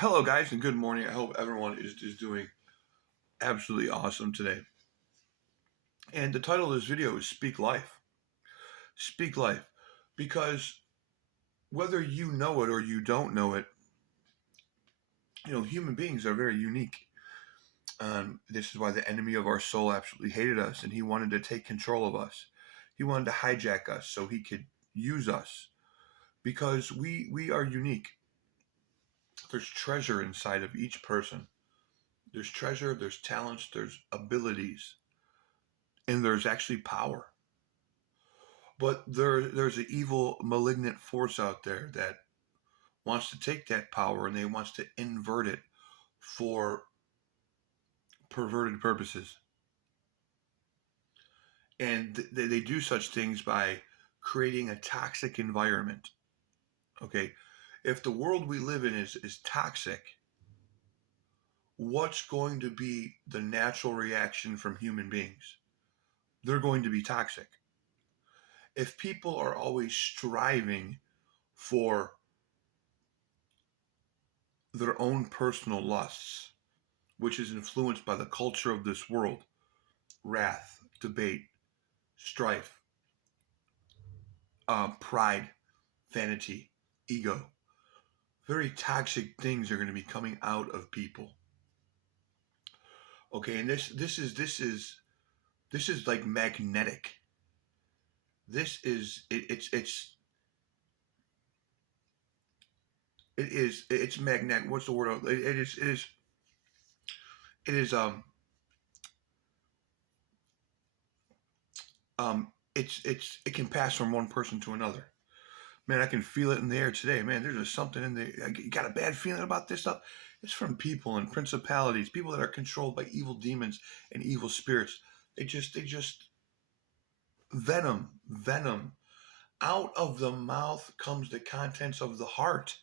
Hello, guys, and good morning. I hope everyone is doing absolutely awesome today. And the title of this video is Speak Life. Speak Life. Because whether you know it or you don't know it, human beings are very unique. This is why the enemy of our soul absolutely hated us, and he wanted to take control of us. He wanted to hijack us so he could use us because we are unique. There's treasure inside of each person. There's treasure, there's talents, there's abilities, and there's actually power. But there's an evil, malignant force out there that wants to take that power and they wants to invert it for perverted purposes. And they do such things by creating a toxic environment. Okay, if the world we live in is toxic, what's going to be the natural reaction from human beings? They're going to be toxic. If people are always striving for their own personal lusts, which is influenced by the culture of this world, wrath, debate, strife, pride, vanity, ego. Very toxic things are going to be coming out of people. Okay, and this is like magnetic. This is it's magnetic. What's the word? It can pass from one person to another. Man, I can feel it in the air today. Man, there's just something in there. You got a bad feeling about this stuff? It's from people and principalities, people that are controlled by evil demons and evil spirits. They just venom. Out of the mouth comes the contents of the heart.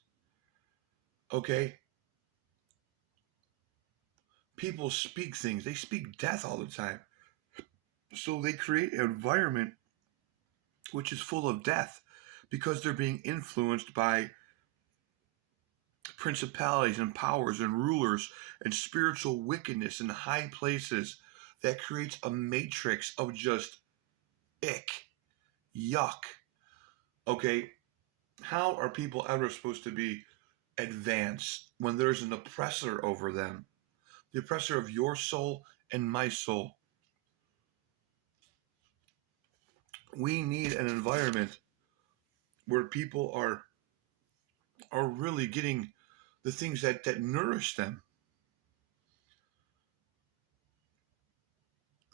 Okay? People speak things. They speak death all the time. So they create an environment which is full of death because they're being influenced by principalities and powers and rulers and spiritual wickedness in high places that creates a matrix of just ick, yuck. Okay, how are people ever supposed to be advanced when there's an oppressor over them? The oppressor of your soul and my soul. We need an environment where people are really getting the things that nourish them.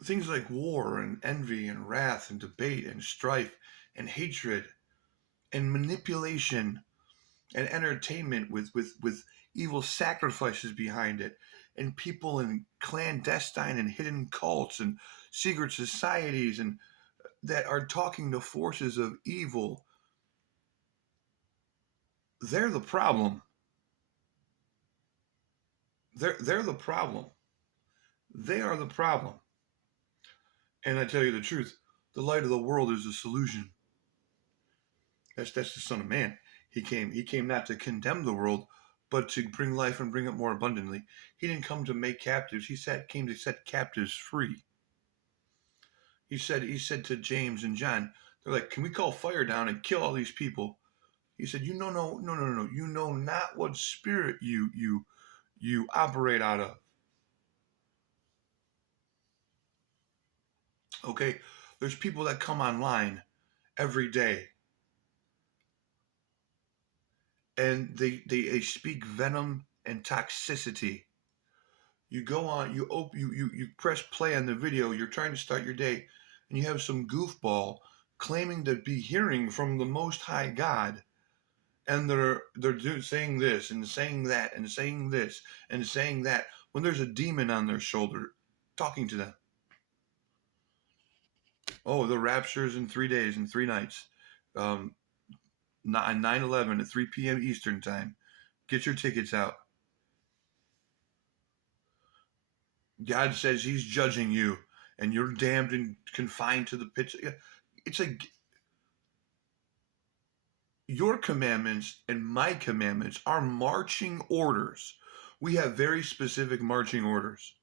Things like war and envy and wrath and debate and strife and hatred and manipulation and entertainment with evil sacrifices behind it, and people in clandestine and hidden cults and secret societies and that are talking to forces of evil. They're the problem. They're the problem. They are the problem. And I tell you the truth, the light of the world is the solution. That's the Son of Man. He came not to condemn the world, but to bring life and bring it more abundantly. He didn't come to make captives. He came to set captives free. He said to James and John, they're like, can we call fire down and kill all these people? He said, no. You know not what spirit you operate out of. Okay, there's people that come online every day and they speak venom and toxicity. You go on, you press play on the video, you're trying to start your day, and you have some goofball claiming to be hearing from the Most High God, and they're saying this and saying that and saying this and saying that when there's a demon on their shoulder talking to them. Oh, the rapture's in 3 days and 3 nights. On 9/11 at 3 p.m. Eastern time. Get your tickets out. God says he's judging you and you're damned and confined to the pits. It's like, your commandments and my commandments are marching orders. We have very specific marching orders.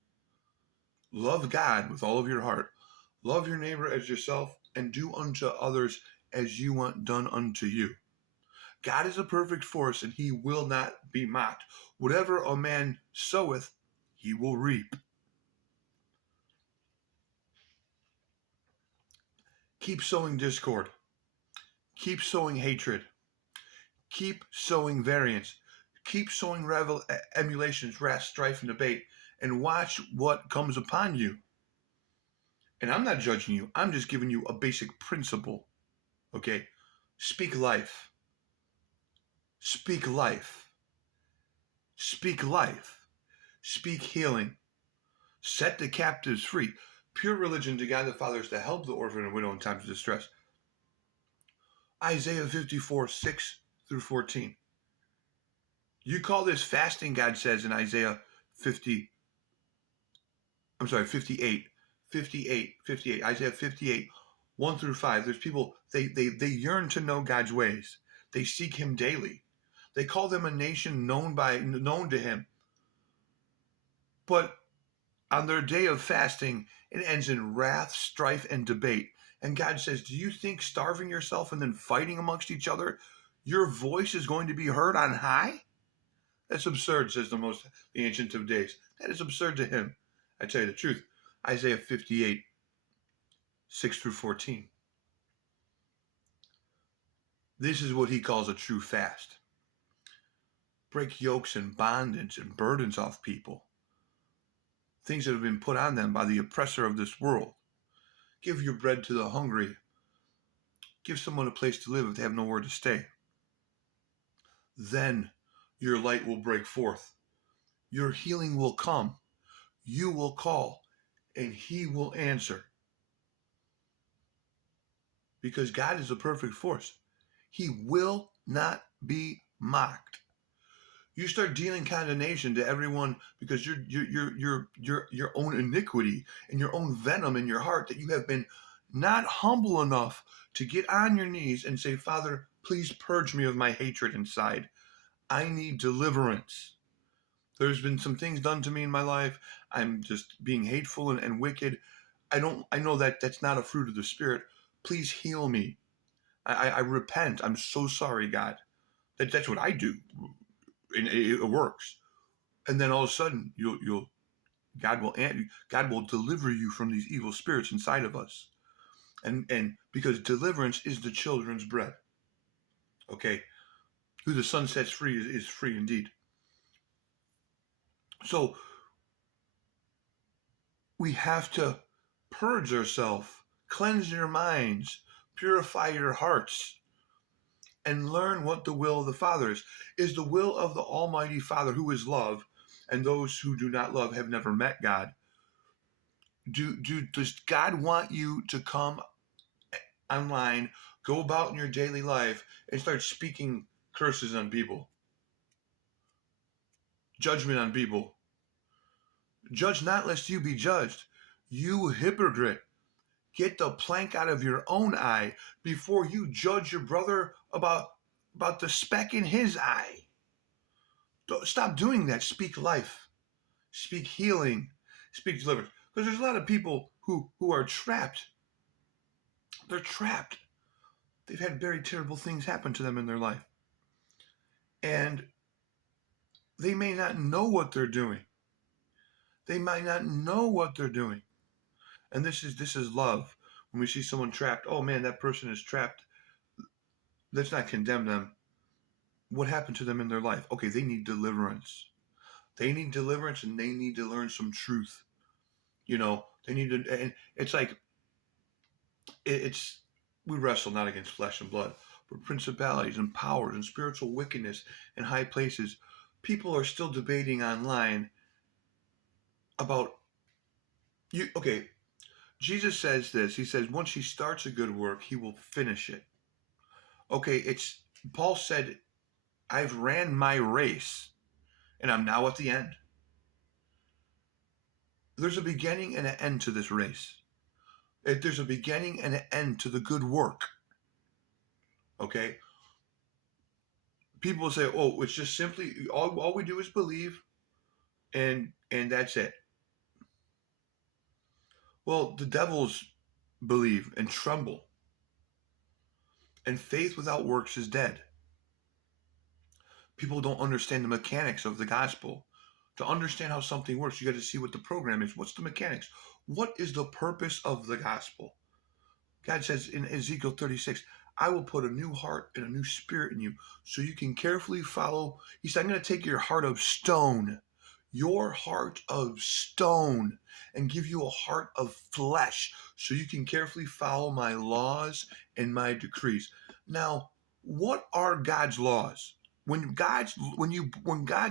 Love God with all of your heart. Love your neighbor as yourself, and do unto others as you want done unto you. God is a perfect force, and he will not be mocked. Whatever a man soweth, he will reap. Keep sowing discord. Keep sowing hatred. Keep sowing variance. Keep sowing emulations, wrath, strife, and debate, and watch what comes upon you. And I'm not judging you. I'm just giving you a basic principle. Okay? Speak life. Speak life. Speak life. Speak healing. Set the captives free. Pure religion to God the Father is to help the orphan and widow in times of distress. Isaiah 54, 6 through 14. You call this fasting, God says in Isaiah 58, Isaiah 58, 1 through 5. There's people, they yearn to know God's ways. They seek him daily. They call them a nation known to him. But on their day of fasting, it ends in wrath, strife, and debate. And God says, do you think starving yourself and then fighting amongst each other, your voice is going to be heard on high? That's absurd, says the Ancient of Days. That is absurd to him. I tell you the truth. Isaiah 58, 6 through 14. This is what he calls a true fast. Break yokes and bondage and burdens off people. Things that have been put on them by the oppressor of this world. Give your bread to the hungry. Give someone a place to live if they have nowhere to stay. Then your light will break forth. Your healing will come. You will call, and he will answer. Because God is a perfect force. He will not be mocked. You start dealing condemnation to everyone because your own iniquity and your own venom in your heart that you have been not humble enough to get on your knees and say, Father, please purge me of my hatred inside. I need deliverance. There's been some things done to me in my life. I'm just being hateful and wicked. I know that that's not a fruit of the Spirit. Please heal me. I repent. I'm so sorry, God. That's what I do. And it works. And then all of a sudden, God will deliver you from these evil spirits inside of us. And because deliverance is the children's bread. Okay? Who the Son sets free is free indeed. So we have to purge ourselves, cleanse your minds, purify your hearts, and learn what the will of the Father is. Is the will of the Almighty Father, who is love, and those who do not love have never met God. Does God want you to come online, go about in your daily life, and start speaking curses on people? Judgment on people. Judge not lest you be judged. You hypocrite. Get the plank out of your own eye before you judge your brother about the speck in his eye. Stop doing that. Speak life. Speak healing. Speak deliverance. Because there's a lot of people who are trapped. They're trapped. They've had very terrible things happen to them in their life. And they may not know what they're doing. They might not know what they're doing. And this is love. When we see someone trapped, oh man, that person is trapped. Let's not condemn them. What happened to them in their life? Okay, they need deliverance. They need deliverance, and they need to learn some truth. They need to, and it's like, we wrestle not against flesh and blood, but principalities and powers and spiritual wickedness in high places. People are still debating online about you. Okay, Jesus says this. He says, once he starts a good work, he will finish it. Okay, Paul said, I've ran my race, and I'm now at the end. There's a beginning and an end to this race. There's a beginning and an end to the good work. Okay? People say, "Oh, it's just simply all we do is believe, and that's it." Well, the devils believe and tremble, and faith without works is dead. People don't understand the mechanics of the gospel. To understand how something works, you got to see what the program is. What's the mechanics? What is the purpose of the gospel? God says in Ezekiel 36, I will put a new heart and a new spirit in you so you can carefully follow. He said, I'm going to take your heart of stone, and give you a heart of flesh so you can carefully follow my laws and my decrees. Now, what are God's laws? When God's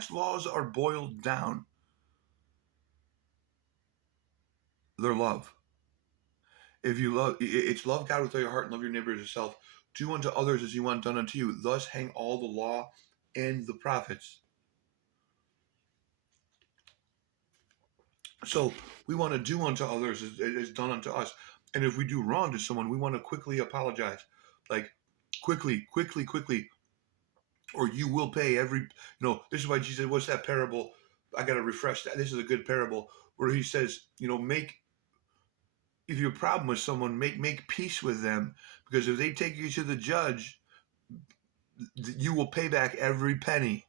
laws are boiled down, they're love. If you love, it's love God with all your heart and love your neighbor as yourself. Do unto others as you want done unto you. Thus hang all the law and the prophets. So we want to do unto others as done unto us. And if we do wrong to someone, we want to quickly apologize. Like, quickly, or you will pay every, this is why Jesus said, what's that parable? I got to refresh that. This is a good parable where he says, if you have a problem with someone, make peace with them, because if they take you to the judge, you will pay back every penny.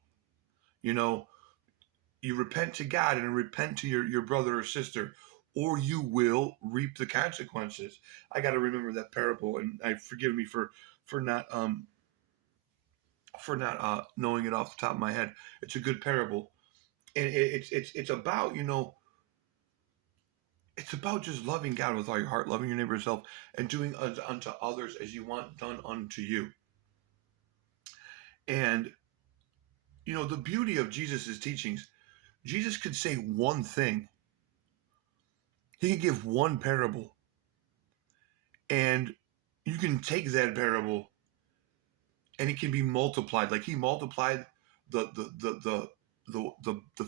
You repent to God and repent to your brother or sister, or you will reap the consequences. I got to remember that parable, and forgive me for not knowing it off the top of my head. It's a good parable, and it's about it's about just loving God with all your heart, loving your neighbor as yourself, and doing unto others as you want done unto you. And the beauty of Jesus' teachings, Jesus could say one thing. He could give one parable, and you can take that parable and it can be multiplied. Like he multiplied the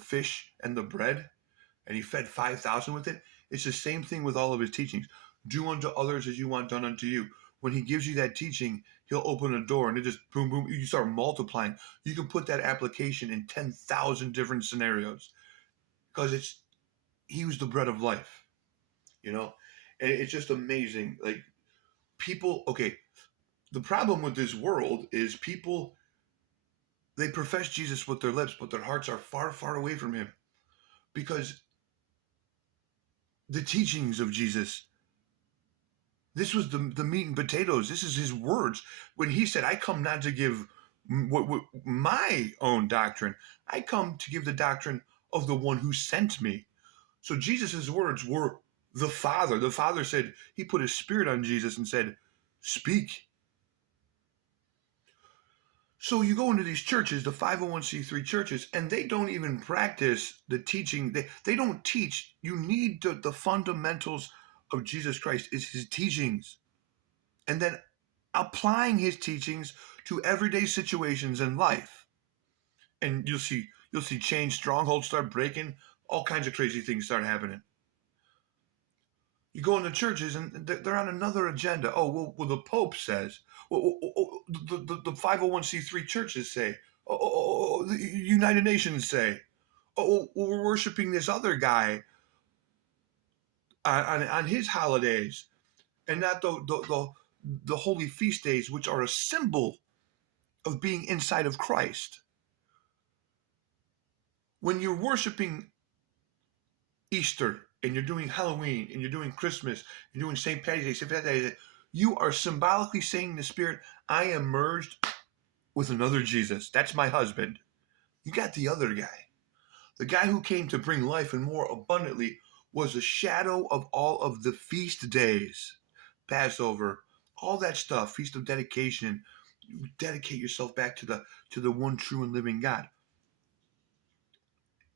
fish and the bread, and he fed 5,000 with it. It's the same thing with all of his teachings. Do unto others as you want done unto you. When he gives you that teaching, he'll open a door and it just boom, boom. You start multiplying. You can put that application in 10,000 different scenarios, because he was the bread of life, and it's just amazing. Like, people, okay, the problem with this world is people, they profess Jesus with their lips, but their hearts are far, far away from him, because the teachings of Jesus, this was the meat and potatoes. This is his words. When he said, I come not to give my own doctrine. I come to give the doctrine of the one who sent me. So Jesus' words were the Father. The Father said, he put his spirit on Jesus and said, speak. So you go into these churches, the 501c3 churches, and they don't even practice the teaching. They don't teach. You need the fundamentals of Jesus Christ is his teachings. And then applying his teachings to everyday situations in life. And you'll see change, strongholds start breaking, all kinds of crazy things start happening. You go into churches and they're on another agenda. Oh, well the Pope says. The 501c3 churches say. The United Nations say. We're worshiping this other guy on his holidays, and not the holy feast days, which are a symbol of being inside of Christ. When you're worshiping Easter, and you're doing Halloween, and you're doing Christmas, you're doing St. Patty's Day, you are symbolically saying to the Spirit, I am merged with another Jesus. That's my husband. You got the other guy. The guy who came to bring life and more abundantly was a shadow of all of the feast days. Passover, all that stuff, Feast of Dedication. You dedicate yourself back to the one true and living God.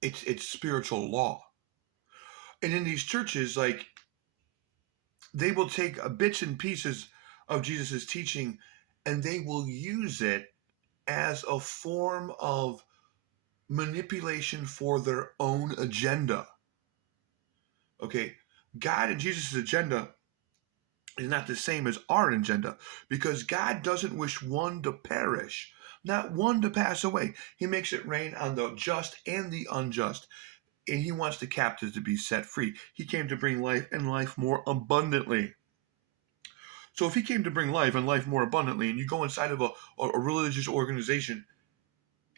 It's spiritual law. And in these churches, like, they will take bits and pieces of Jesus' teaching and they will use it as a form of manipulation for their own agenda. Okay, God and Jesus' agenda is not the same as our agenda, because God doesn't wish one to perish, not one to pass away. He makes it rain on the just and the unjust, and he wants the captives to be set free. He came to bring life and life more abundantly. So if he came to bring life and life more abundantly, and you go inside of a religious organization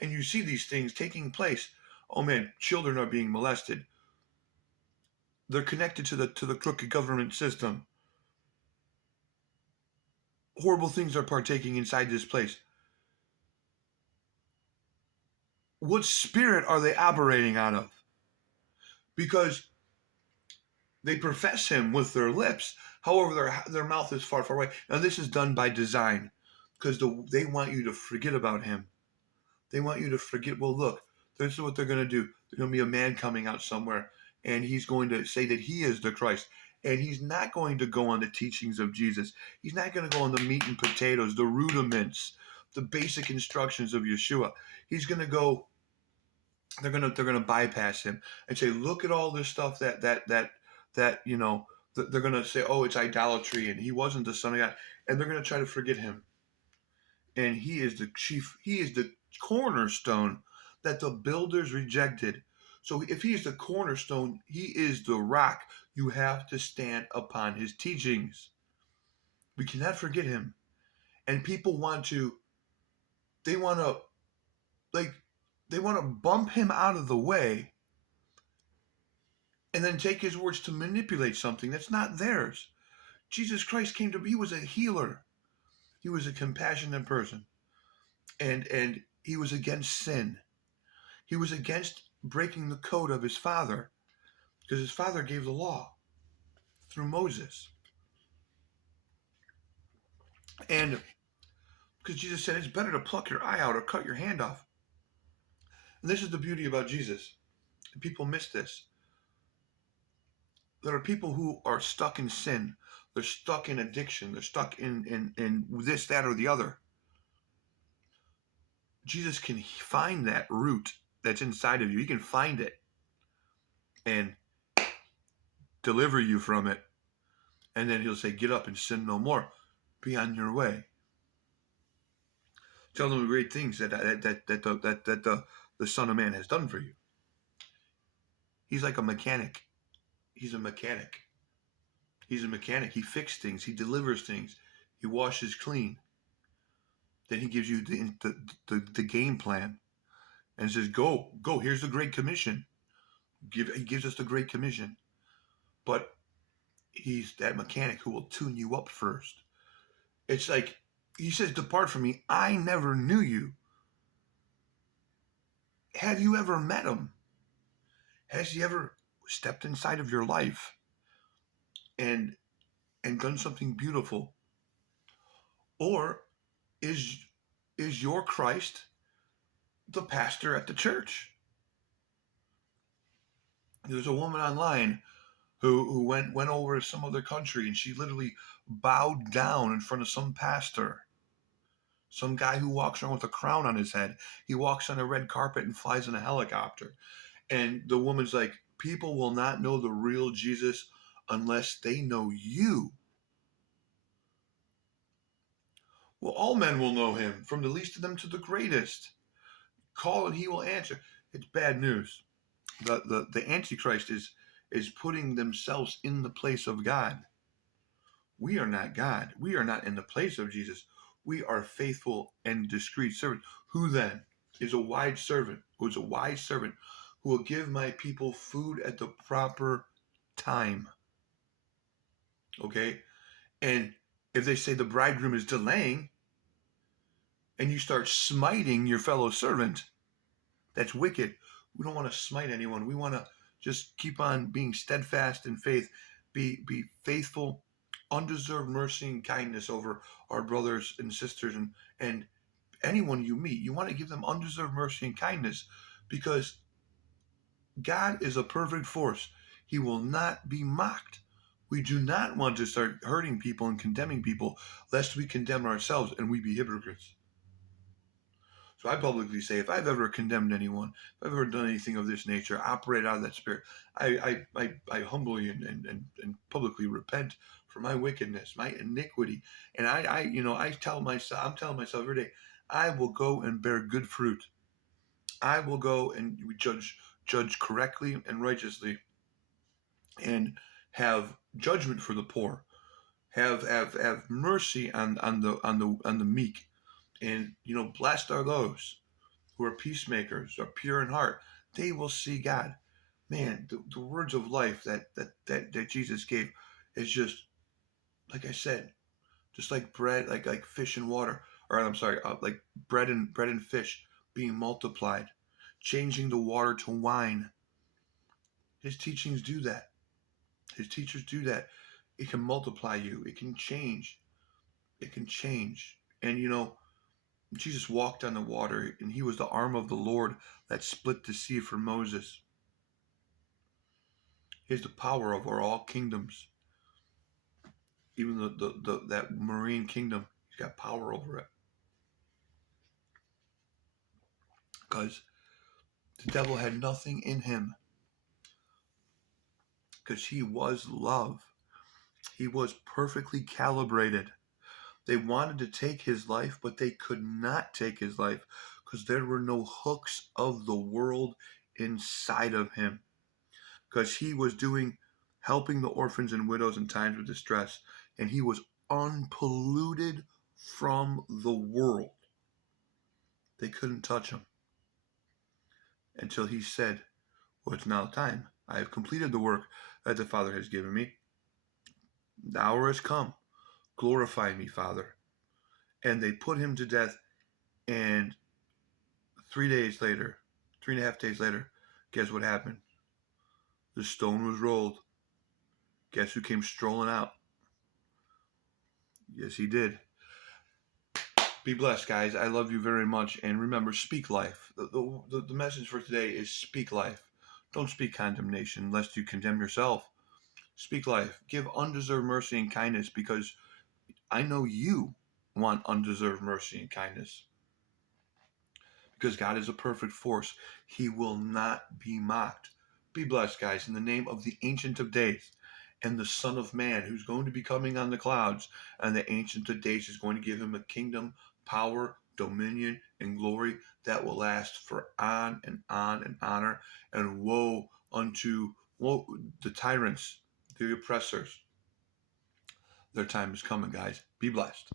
and you see these things taking place, oh man, children are being molested. They're connected to the crooked government system. Horrible things are partaking inside this place. What spirit are they operating out of? Because they profess him with their lips, however, their mouth is far, far away. Now, this is done by design because they want you to forget about him. They want you to forget, well, look, this is what they're going to do. There's going to be a man coming out somewhere, and he's going to say that he is the Christ. And he's not going to go on the teachings of Jesus. He's not going to go on the meat and potatoes, the rudiments, the basic instructions of Yeshua. He's going to go, they're going to bypass him and say, look at all this stuff that they're going to say, oh, it's idolatry, and he wasn't the Son of God. And they're going to try to forget him. And he is the chief, he is the cornerstone that the builders rejected. So if he is the cornerstone, he is the rock. You have to stand upon his teachings. We cannot forget him. And people they want to bump him out of the way and then take his words to manipulate something that's not theirs. Jesus Christ he was a healer. He was a compassionate person. And he was against sin. He was against breaking the code of his father because his father gave the law through Moses. And because Jesus said it's better to pluck your eye out or cut your hand off. And this is the beauty about Jesus. And people miss this. There are people who are stuck in sin. They're stuck in addiction. They're stuck in this, that, or the other. Jesus can find that root that's inside of you. He can find it and deliver you from it. And then he'll say, get up and sin no more. Be on your way. Tell them the great things that the Son of Man has done for you. He's like a mechanic. He's a mechanic. He's a mechanic. He fixes things. He delivers things. He washes clean. Then he gives you the game plan and says, go. Here's the Great Commission. He gives us the Great Commission. But he's that mechanic who will tune you up first. It's like he says, depart from me. I never knew you. Have you ever met him? Has he ever stepped inside of your life and done something beautiful? Or is your Christ the pastor at the church? There's a woman online who went over to some other country, and she literally bowed down in front of some pastor, some guy who walks around with a crown on his head. He walks on a red carpet and flies in a helicopter. And the woman's like, people will not know the real Jesus unless they know you. Well, all men will know him, from the least of them to the greatest. Call and he will answer. It's bad news. The Antichrist is putting themselves in the place of God. We are not God. We are not in the place of Jesus. We are faithful and discreet servants. Who then is a wise servant? Who is a wise servant who will give my people food at the proper time? Okay? And if they say the bridegroom is delaying, and you start smiting your fellow servant, that's wicked. We don't want to smite anyone. We want to just keep on being steadfast in faith, be faithful, undeserved mercy and kindness over our brothers and sisters, and anyone you meet. You want to give them undeserved mercy and kindness, because God is a perfect force. He will not be mocked. We do not want to start hurting people and condemning people, lest we condemn ourselves and we be hypocrites. So I publicly say, if I've ever condemned anyone, if I've ever done anything of this nature, operate out of that spirit, I humbly and publicly repent for my wickedness, my iniquity. And I'm telling myself every day, I will go and bear good fruit. I will go and judge correctly and righteously, and have judgment for the poor. Have mercy on the meek, and blessed are those who are peacemakers, are pure in heart. They will see God. Man, the words of life that Jesus gave is just, like I said, just like bread, like fish and water, or I'm sorry, like bread and fish being multiplied, changing the water to wine. His teachings do that. His teachers do that. It can multiply you. It can change. It can change. And Jesus walked on the water, and he was the arm of the Lord that split the sea for Moses. He has the power over all kingdoms, even that marine kingdom. He's got power over it, because the devil had nothing in him, because he was love. He was perfectly calibrated. They wanted to take his life, but they could not take his life because there were no hooks of the world inside of him. Because he was helping the orphans and widows in times of distress, and he was unpolluted from the world. They couldn't touch him until he said, "Well, it's now time. I have completed the work that the Father has given me. The hour has come. Glorify me, Father." And they put him to death, and 3 days later, 3.5 days later, guess what happened? The stone was rolled. Guess who came strolling out? Yes, he did. Be blessed, guys. I love you very much. And remember, speak life. The message for today is speak life. Don't speak condemnation, lest you condemn yourself. Speak life. Give undeserved mercy and kindness, because I know you want undeserved mercy and kindness. Because God is a perfect force. He will not be mocked. Be blessed, guys, in the name of the Ancient of Days and the Son of Man, who's going to be coming on the clouds. And the Ancient of Days is going to give him a kingdom, power, dominion, and glory that will last for on and on and honor. And woe unto the tyrants, the oppressors. Their time is coming, guys. Be blessed.